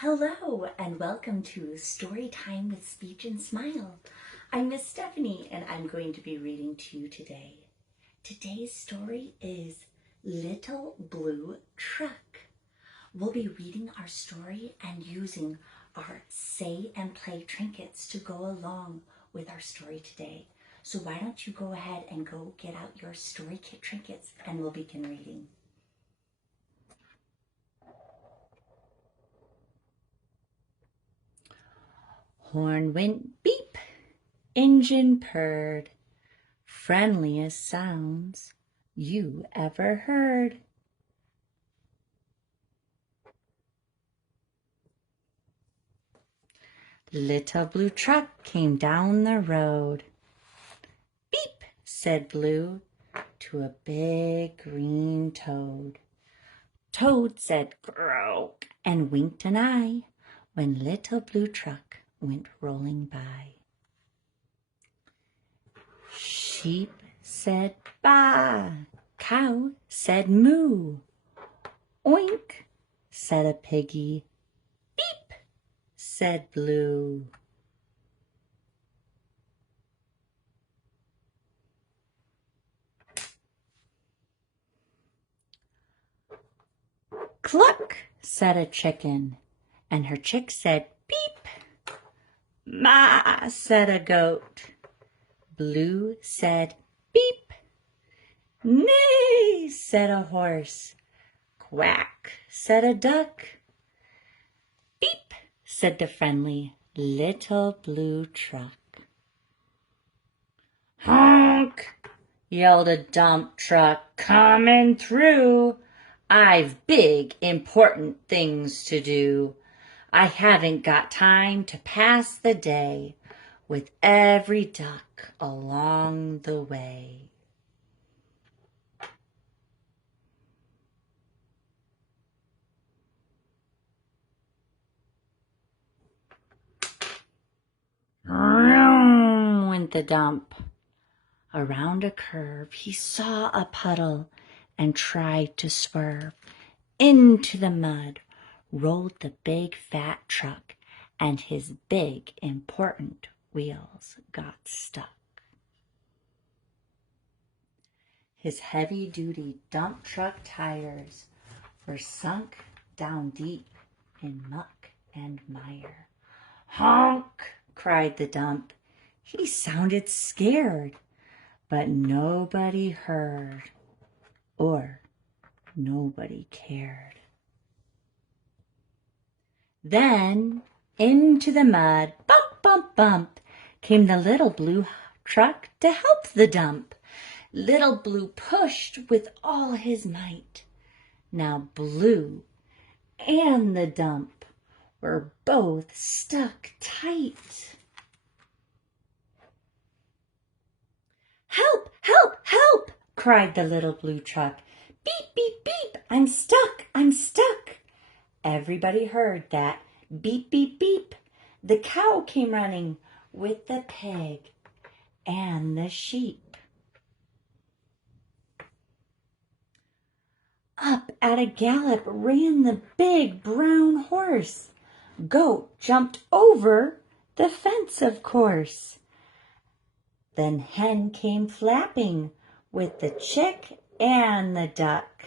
Hello and welcome to Storytime with Speech and Smile. I'm Miss Stephanie and I'm going to be reading to you today. Today's story is Little Blue Truck. We'll be reading our story and using our say and play trinkets to go along with our story today. So why don't you go ahead and go get out your story kit trinkets and we'll begin reading. Horn went beep, engine purred, friendliest sounds you ever heard. Little Blue Truck came down the road. Beep, said Blue to a big green toad. Toad said croak and winked an eye when Little Blue Truck went rolling by. Sheep said baa, cow said moo. Oink, said a piggy. Beep, said Blue. Cluck, said a chicken, and her chick said beep. Ma, said a goat. Blue said beep. Neigh, said a horse. Quack, said a duck. Beep, said the friendly Little Blue Truck. Honk, yelled a dump truck coming through. I've big, important things to do. I haven't got time to pass the day with every duck along the way. Vroom, went the dump. Around a curve he saw a puddle and tried to swerve. Into the mud rolled the big fat truck, and his big important wheels got stuck. His heavy-duty dump truck tires were sunk down deep in muck and mire. Honk, cried the dump. He sounded scared, but nobody heard or nobody cared. Then into the mud, bump, bump, bump, came the Little Blue Truck to help the dump. Little Blue pushed with all his might. Now Blue and the dump were both stuck tight. Help, help, help, cried the Little Blue Truck. Beep, beep, beep, I'm stuck, I'm stuck. Everybody heard that beep, beep, beep. The cow came running with the pig and the sheep. Up at a gallop ran the big brown horse. Goat jumped over the fence, of course. Then hen came flapping with the chick and the duck,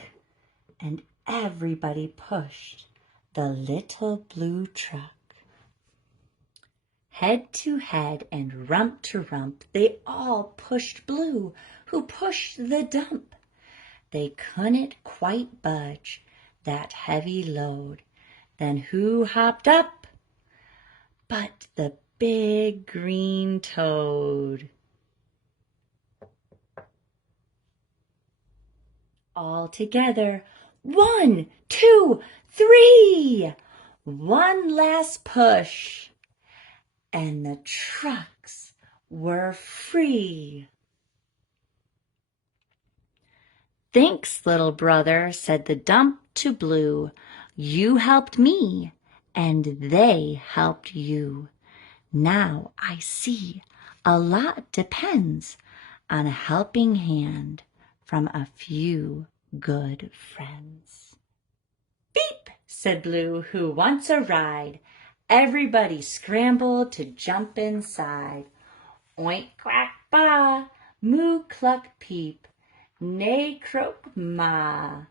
and everybody pushed the Little Blue Truck. Head to head and rump to rump, they all pushed Blue, who pushed the dump. They couldn't quite budge that heavy load. Then who hopped up but the big green toad? All together, 1, 2, 3. One last push, and the trucks were free. Thanks, little brother, said the dump to Blue. You helped me, and they helped you. Now I see a lot depends on a helping hand from a few good friends. Beep, said Blue. Who wants a ride? Everybody scrambled to jump inside. Oink, quack, ba, moo, cluck, peep, neigh, croak, ma.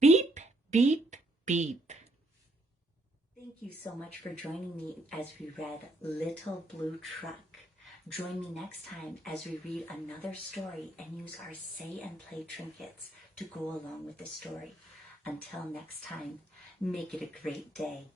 Beep, beep, beep. Thank you so much for joining me as we read Little Blue Truck. Join me next time as we read another story and use our say and play trinkets to go along with the story. Until next time, make it a great day.